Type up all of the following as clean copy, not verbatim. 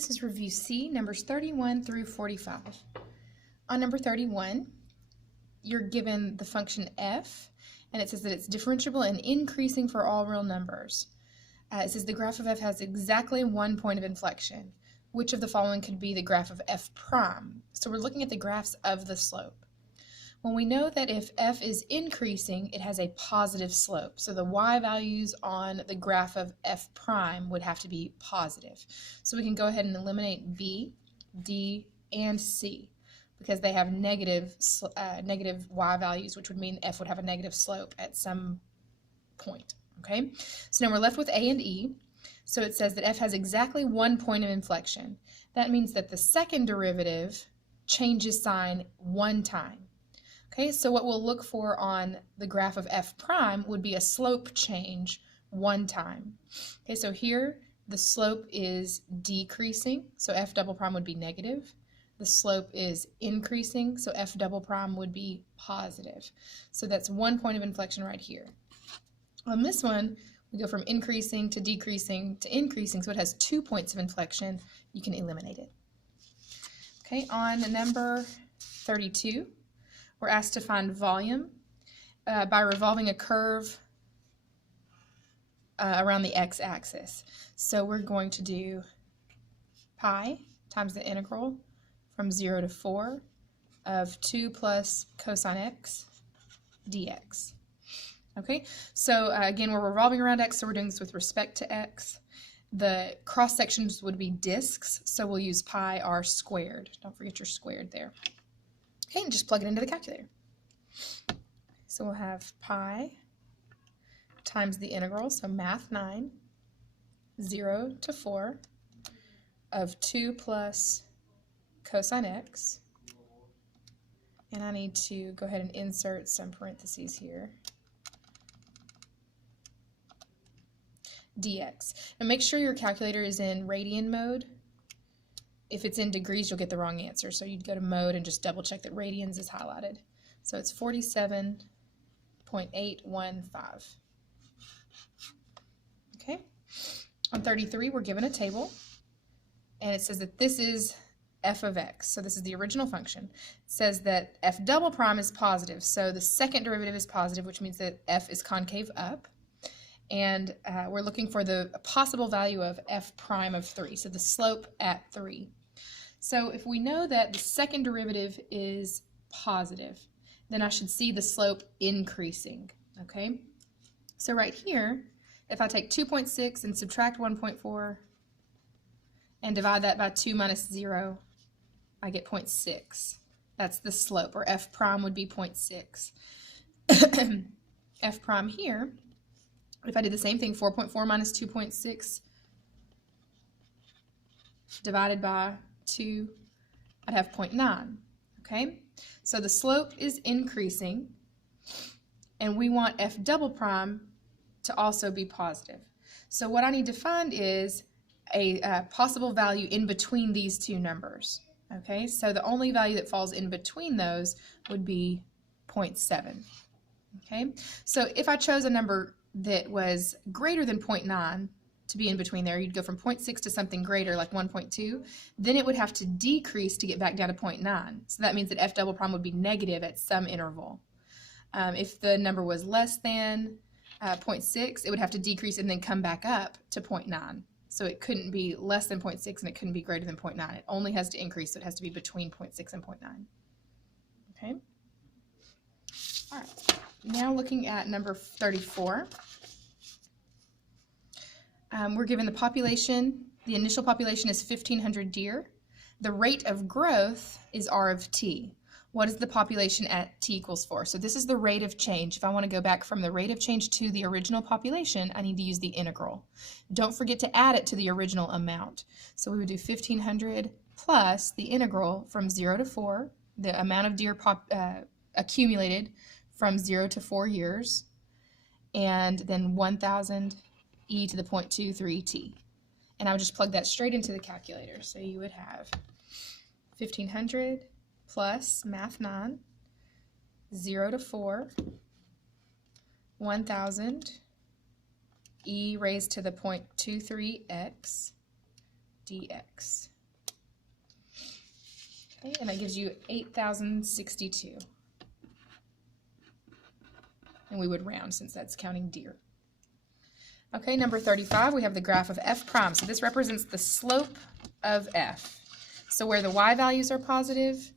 This is review C, numbers 31 through 45. On number 31, you're given the function f, and it says that it's differentiable and increasing for all real numbers. It says the graph of f has exactly 1 point of inflection. Which of the following could be the graph of f prime? So we're looking at the graphs of the slope. Well, we know that if f is increasing, it has a positive slope. So the y values on the graph of f prime would have to be positive. So we can go ahead and eliminate b, d, and c because they have negative y values, which would mean f would have a negative slope at some point. Okay, so now we're left with a and e. So it says that f has exactly 1 point of inflection. That means that the second derivative changes sign 1 time. Okay, so what we'll look for on the graph of f prime would be a slope change 1 time. Okay, so here the slope is decreasing, so f double prime would be negative. The slope is increasing, so f double prime would be positive. So that's 1 point of inflection right here. On this one, we go from increasing to decreasing to increasing, so it has 2 points of inflection. You can eliminate it. Okay, on number 32, we're asked to find volume by revolving a curve around the x-axis. So we're going to do pi times the integral from 0 to 4 of 2 plus cosine x dx. Okay, so again, we're revolving around x, so we're doing this with respect to x. The cross sections would be disks, so we'll use pi r squared. Don't forget your squared there. Okay, and just plug it into the calculator. So we'll have pi times the integral, so math 9, 0 to 4 of 2 plus cosine x. And I need to go ahead and insert some parentheses here. Dx. Now make sure your calculator is in radian mode. If it's in degrees, you'll get the wrong answer. So you'd go to mode and just double check that radians is highlighted. So it's 47.815. Okay. On 33, we're given a table, and it says that this is f of x. So this is the original function. It says that f double prime is positive. So the second derivative is positive, which means that f is concave up. And we're looking for the possible value of f prime of 3, so the slope at 3. So if we know that the second derivative is positive, then I should see the slope increasing, okay? So right here, if I take 2.6 and subtract 1.4 and divide that by 2 minus 0, I get 0.6. That's the slope, or f prime would be 0.6. F prime here, if I did the same thing, 4.4 minus 2.6 divided by 2, I'd have 0.9, okay? So the slope is increasing, and we want f double prime to also be positive. So what I need to find is a possible value in between these two numbers, okay? So the only value that falls in between those would be 0.7, okay? So if I chose a number that was greater than 0.9 to be in between there, you'd go from 0.6 to something greater like 1.2, then it would have to decrease to get back down to 0.9. So that means that f double prime would be negative at some interval. If the number was less than 0.6, it would have to decrease and then come back up to 0.9. So it couldn't be less than 0.6 and it couldn't be greater than 0.9. It only has to increase, so it has to be between 0.6 and 0.9. Okay? All right. Now looking at number 34, we're given the population. The initial population is 1,500 deer. The rate of growth is r of t. What is the population at t equals 4? So this is the rate of change. If I want to go back from the rate of change to the original population, I need to use the integral. Don't forget to add it to the original amount. So we would do 1,500 plus the integral from 0 to 4, the amount of deer accumulated from 0 to 4 years, and then 1,000 e to the 0.23t. And I would just plug that straight into the calculator. So you would have 1,500 plus math 9, 0 to 4, 1,000 e raised to the 0.23x dx. Okay, and that gives you 8,062. And we would round since that's counting deer. Okay, number 35, we have the graph of f prime. So this represents the slope of f. So where the y values are positive,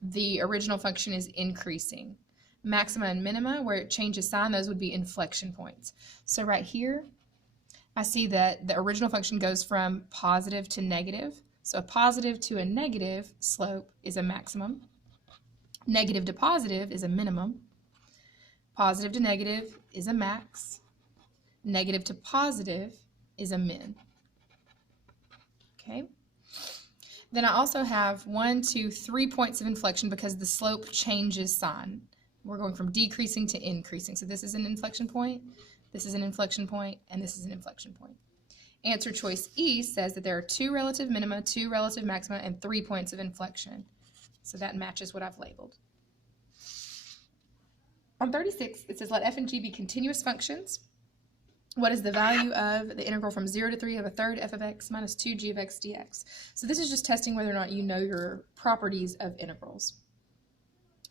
the original function is increasing. Maxima and minima, where it changes sign, those would be inflection points. So right here, I see that the original function goes from positive to negative. So a positive to a negative slope is a maximum. Negative to positive is a minimum. Positive to negative is a max. Negative to positive is a min. Okay. Then I also have 1, 2, 3 points of inflection because the slope changes sign. We're going from decreasing to increasing. So this is an inflection point, this is an inflection point, and this is an inflection point. Answer choice E says that there are 2 relative minima, 2 relative maxima, and 3 points of inflection. So that matches what I've labeled. On 36, it says let f and g be continuous functions. What is the value of the integral from 0 to 3 of a third f of x minus 2g of x dx? So this is just testing whether or not you know your properties of integrals.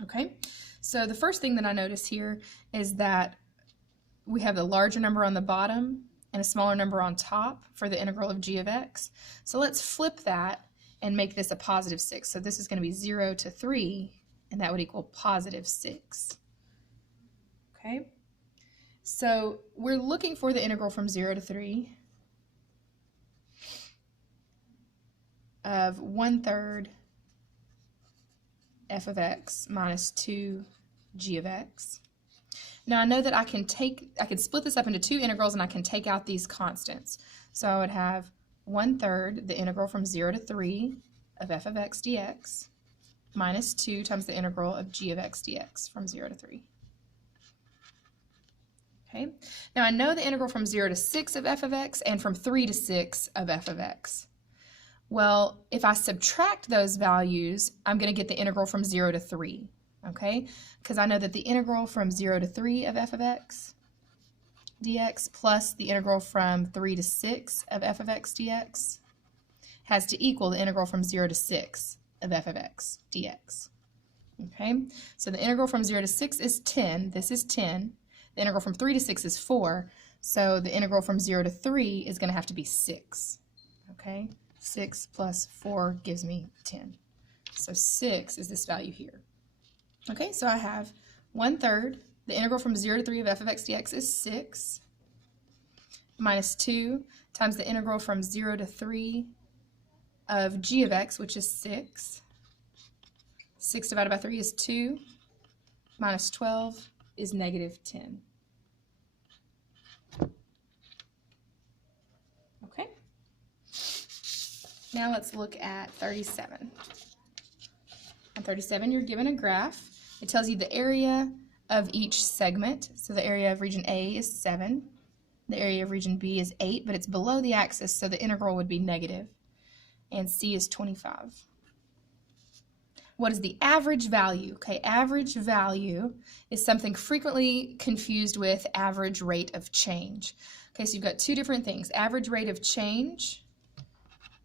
Okay, so the first thing that I notice here is that we have a larger number on the bottom and a smaller number on top for the integral of g of x. So let's flip that and make this a positive 6. So this is going to be 0 to 3, and that would equal positive 6. Okay, so we're looking for the integral from 0 to 3 of 1/3 f of x minus 2g of x. Now I know that I can split this up into 2 integrals and I can take out these constants. So I would have 1/3 the integral from 0 to 3 of f of x dx minus 2 times the integral of g of x dx from 0 to 3. Okay. Now I know the integral from 0 to 6 of f of x and from 3 to 6 of f of x. Well, if I subtract those values, I'm going to get the integral from 0 to 3, okay? Because I know that the integral from 0 to 3 of f of x dx plus the integral from 3 to 6 of f of x dx has to equal the integral from 0 to 6 of f of x dx. Okay, so the integral from 0 to 6 is 10. This is 10. The integral from 3 to 6 is 4. So the integral from 0 to 3 is going to have to be 6. Okay, 6 plus 4 gives me 10. So 6 is this value here. Okay, so I have 1/3. The integral from 0 to 3 of f of x dx is 6 minus 2 times the integral from 0 to 3 of g of x, which is 6. 6 divided by 3 is 2, minus 12 is negative 10. Okay. Now let's look at 37. On 37, you're given a graph. It tells you the area of each segment. So the area of region A is 7. The area of region B is 8, but it's below the axis, so the integral would be negative. And C is 25. What is the average value? Okay, average value is something frequently confused with average rate of change. Okay, so you've got 2 different things. Average rate of change.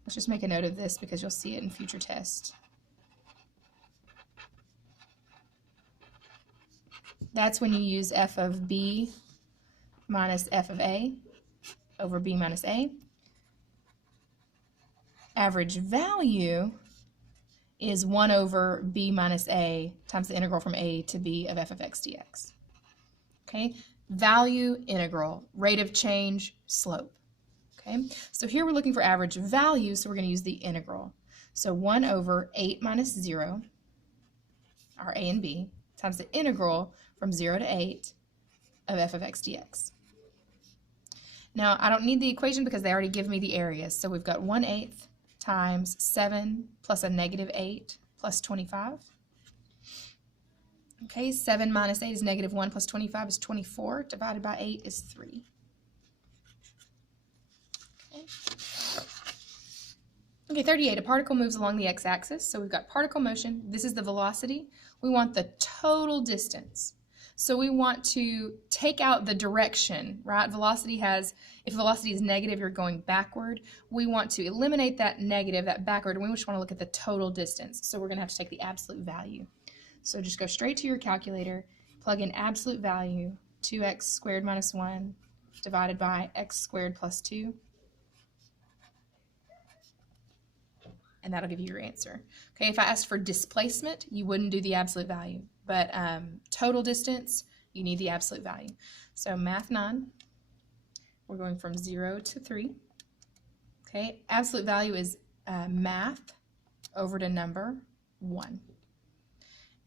Let's just make a note of this because you'll see it in future tests. That's when you use f of b minus f of a over b minus a. Average value is 1 over b minus a times the integral from a to b of f of x dx. Okay, value, integral, rate of change, slope. Okay, so here we're looking for average value, so we're going to use the integral. So 1 over 8 minus 0, our a and b, times the integral from 0 to 8 of f of x dx. Now, I don't need the equation because they already give me the areas. So we've got 1/8 times 7 plus a negative 8 plus 25. Okay, 7 minus 8 is negative 1 plus 25 is 24. Divided by 8 is 3. Okay, 38, a particle moves along the x-axis. So we've got particle motion. This is the velocity. We want the total distance. So we want to take out the direction, right? If velocity is negative, you're going backward. We want to eliminate that negative, that backward, and we just want to look at the total distance. So we're going to have to take the absolute value. So just go straight to your calculator, plug in absolute value, 2x squared minus 1 divided by x squared plus 2. And that'll give you your answer. Okay, if I asked for displacement, you wouldn't do the absolute value. But total distance, you need the absolute value. So math 9, we're going from 0 to 3. Okay, absolute value is math over to number 1.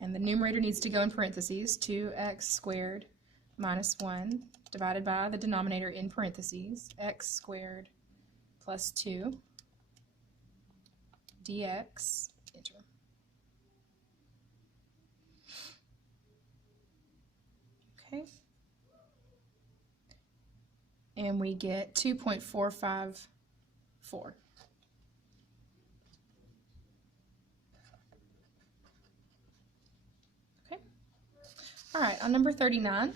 And the numerator needs to go in parentheses, 2x squared minus 1 divided by the denominator in parentheses, x squared plus 2 dx, enter. Okay. And we get 2.454. Okay. All right, on number 39,